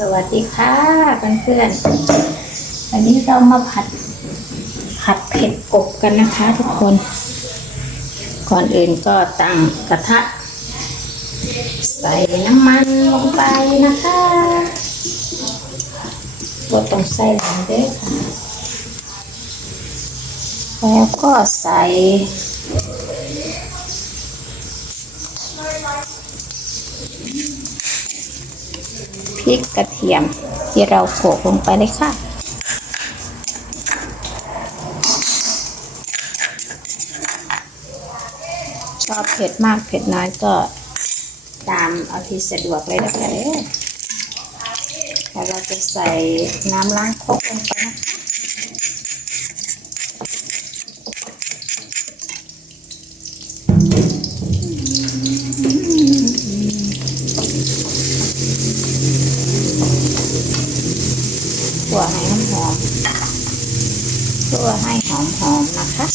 สวัสดีค่ะเพื่อนๆวันนี้เรามาผัดผัดเผ็ดกบกันนะคะทุกคน ก่อนอื่นก็ตั้งกระทะ ใส่น้ำมันลงไปนะคะตัวต้องใส่หลังด้อค่ะ แล้วก็ใส่ พริกกระเทียมที่เราโขลกลงไปเลยค่ะ ชอบเผ็ดมากเผ็ดน้อยก็ตามเอาที่สะดวกเลยนะคะเด้อแล้วเราจะใส่น้ำล้างครกลงไปนะคะ ขั่วให้หอมหอมขั่วให้หอมๆนะคะ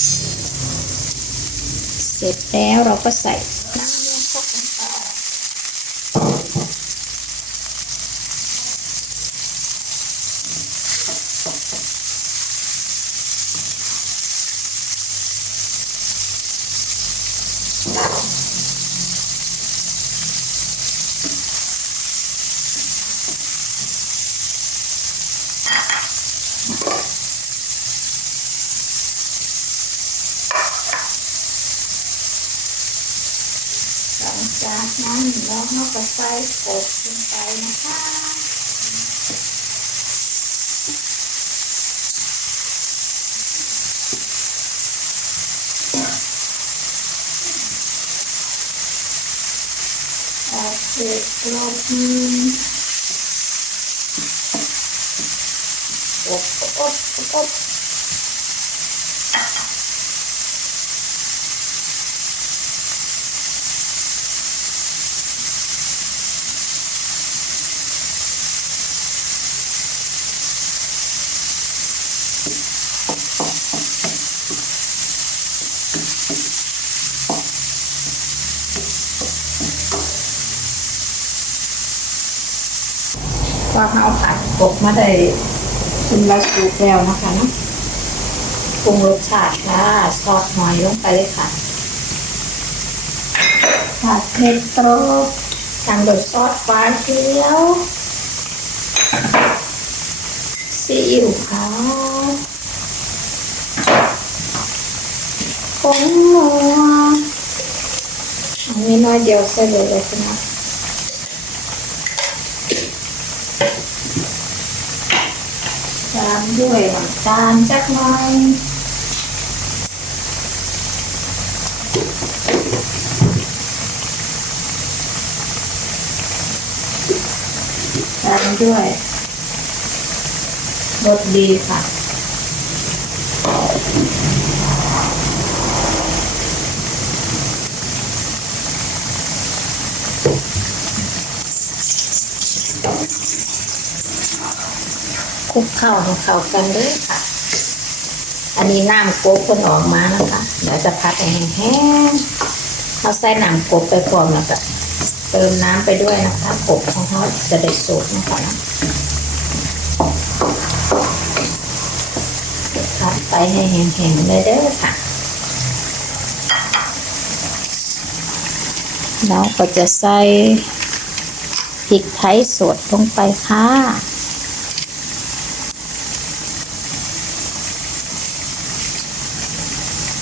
เสร็จแล้วเราก็ใส่น้ำเลี้ยงครกลงไปหลัง จากนั้นเราเอากระใส่กบลงไปนะคะเอาเผ็ดลงอบอบอบอบ ก็เอาผัดกบมาได้คุณละสุกแล้วนะคะนะปรุงรสชาติค่ะซอสหอยลงไปเลยค่ะผัดเผ็ดโตรตามด้วยซอสฟ้าเขียวซีอิ๊วขาวผงนัวอันนี้น้อยเดียวใส่เลยเลยนะ ตามด้วยน้ำตาลจักหน่อยตามด้วยรสดีค่ะ ลุกเข้าให้เข้ากันเลยค่ะ อันนี้น้ำโกบคนออกมานะคะ เดี๋ยวจะพัดให้แห้งๆเราใส่น้ำกบไปพร้อมแล้วก็เติมน้ำไปด้วยนะคะกบของเขาจะได้สุกนะคะพัดไปให้แห้งๆเลยเด้อค่ะแล้วก็จะใส่พริกไทยสดลงไปค่ะ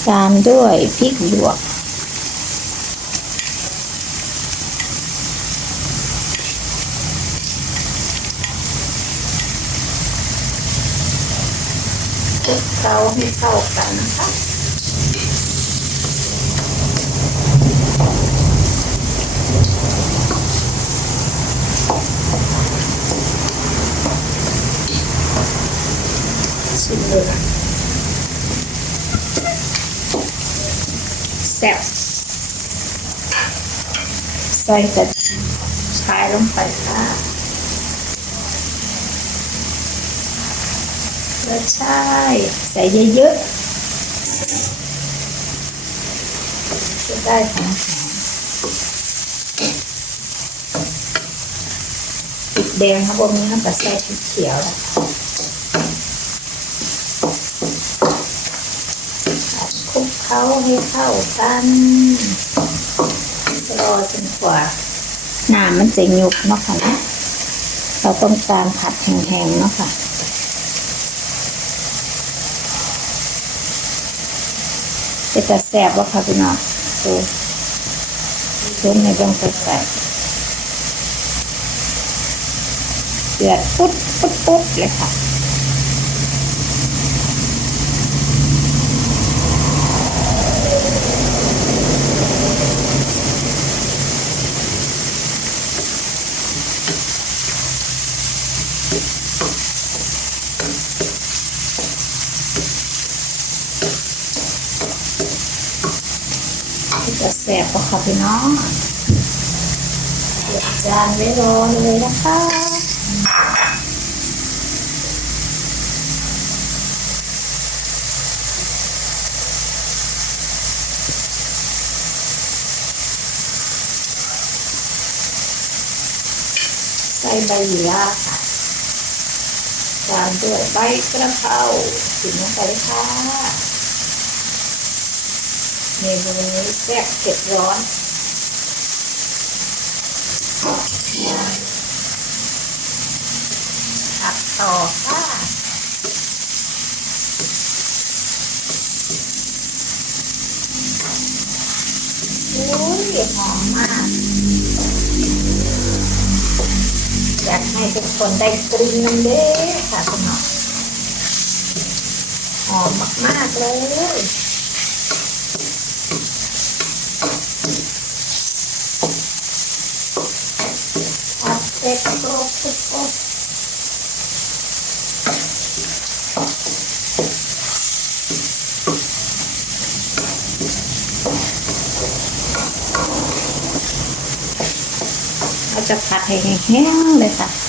ตามด้วยพริกหยวกคลุกเคล้าให้เข้ากันนะคะชิมเลยนะแซ่บ ใส่กระชายลงไปค่ะกระชายใส่เยอะๆจะได้หอมๆแดงครับผมนี้ครับกับใส่พริกเขียวคลุกเคล้าให้เข้ากัน รอจนกว่าน้ำมันจะยุบเนาะค่ะ เราต้องการผัดแห้งๆเนาะค่ะจะจะแสบว่าค่ะพี่น้องดูเพิ่มในเบื้องต้นไปเดือดปุ๊บปุ๊บปุ๊บเลยค่ะ สบก็ค่ะพี่น้องจานไว้รอเลยนะคะใส่ใบหยี่าค่ะตามด้วยใบกระเพราถึงลงไปค่ะ เมนูนี้แซ่บเผ็ดร้อน ผัดต่อค่ะโอ้ยหอมมาก อยากให้ทุกคนได้กลิ่นน้ำเด้ค่ะคุณหมอหอมมาก ๆ เลย ผัดเผ็ดโกรกทุกคนเราจะผัดให้แห้งเลยค่ะ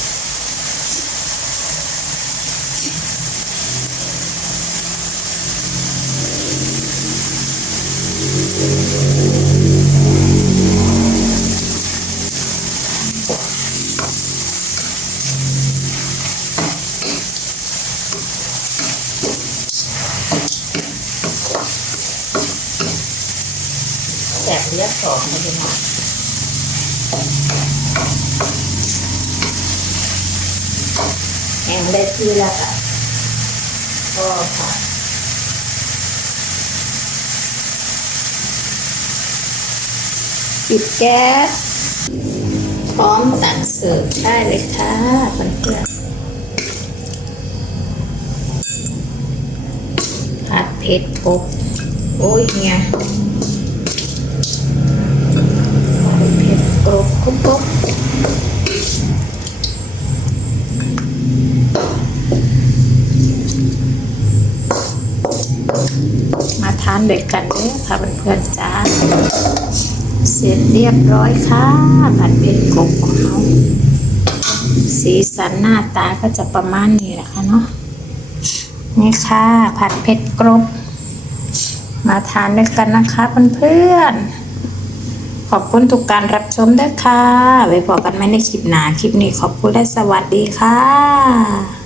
แบบเลือดเลยพี่น้องแห้งได้ที่แล้วค่ะก็ค่ะปิดแก๊สพร้อมตักเสิร์ฟได้เลยค่ะเพื่อนผัดเผ็ดกบโอ้ยเนี่ย รบคุกกุ๊บมาทานด้วยกันเลยค่ะเพื่อนๆจ้า เสร็จเรียบร้อยค่ะผัดเผ็ดกบของเราสีสันหน้าตาก็จะประมาณนี้แหละค่ะเนาะนี่ค่ะ ผัดเผ็ดกรบมาทานด้วยกันนะคะเพื่อนๆ ขอบคุณทุกการรับชมด้วยค่ะไว้พบกันใหม่ในคลิปหน้า คลิปนี้ขอบคุณและสวัสดีค่ะ